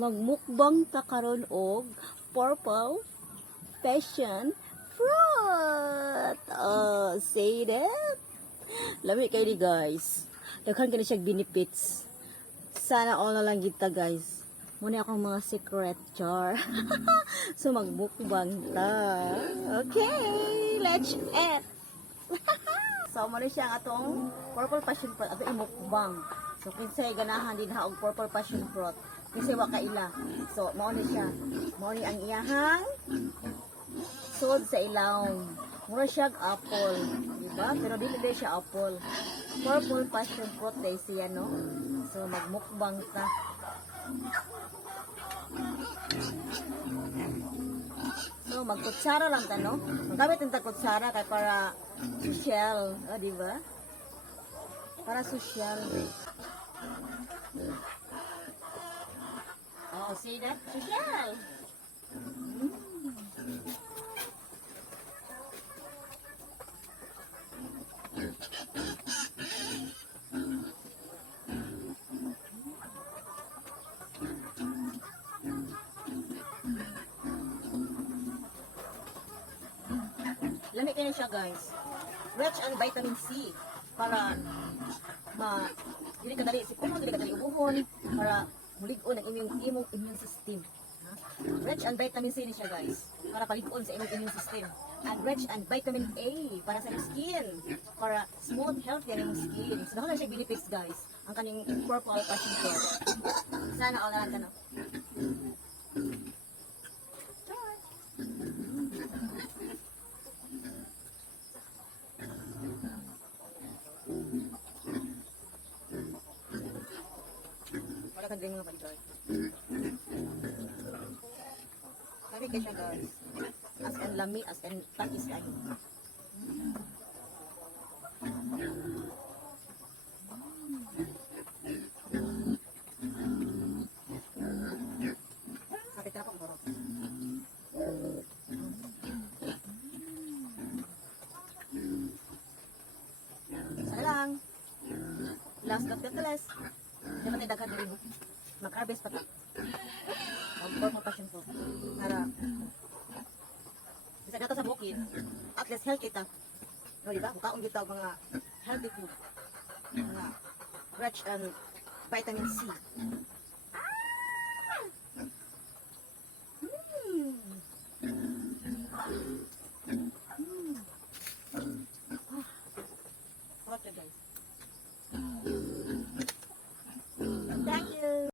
Magmukbang ta karon og purple passion fruit. Oh, say that. Lami kayo ni guys. Daghan kini siya benefits. Sana all na lang kita guys. Muna akong mga secret jar. So magmukbang ta. Okay, let's eat. So mo siya ang atong purple passion fruit ato imukbang. So kinsay ganahan din ha og purple passion fruit. Kasi wa kaila. So mao ni siya. Mao ni ang iyahang sod sa ilawom. Mura siyang apple, di ba? Pero dili din siya apple. Purple passion fruit day siya, no? So magmukbang ta. So magkutsara lang ta, no? Magamit din ta kutsara kay para social, di ba? Para social. Oh, see that? Social. Lamig kayo siya guys. Rich ang vitamin C para dili kadali sipon, dili kadali ubuhon para mulig-on ang imong immune system. Rich and vitamin C ni siya guys para palig-on sa imong immune system. And rich and vitamin A para sa skin para smooth healthy ang imong skin. So dahil siya benefits guys ang kaning purple passion fruit. Sana all na lang ka no. Wala kang mga paligay. Lami kayo siya guys. As in lami, as in takis kayo. Kapit na pang borok. Sana lang. Last but not the least. Di ba tayo daghan rin? Mag-harvest pa ta. Mag-purple passion fruit. Para bisa dato sa bukid. At least healthy ta. No, di ba? Bukaon kita mga healthy food. Mga rich and vitamin C. Guys. Thank you.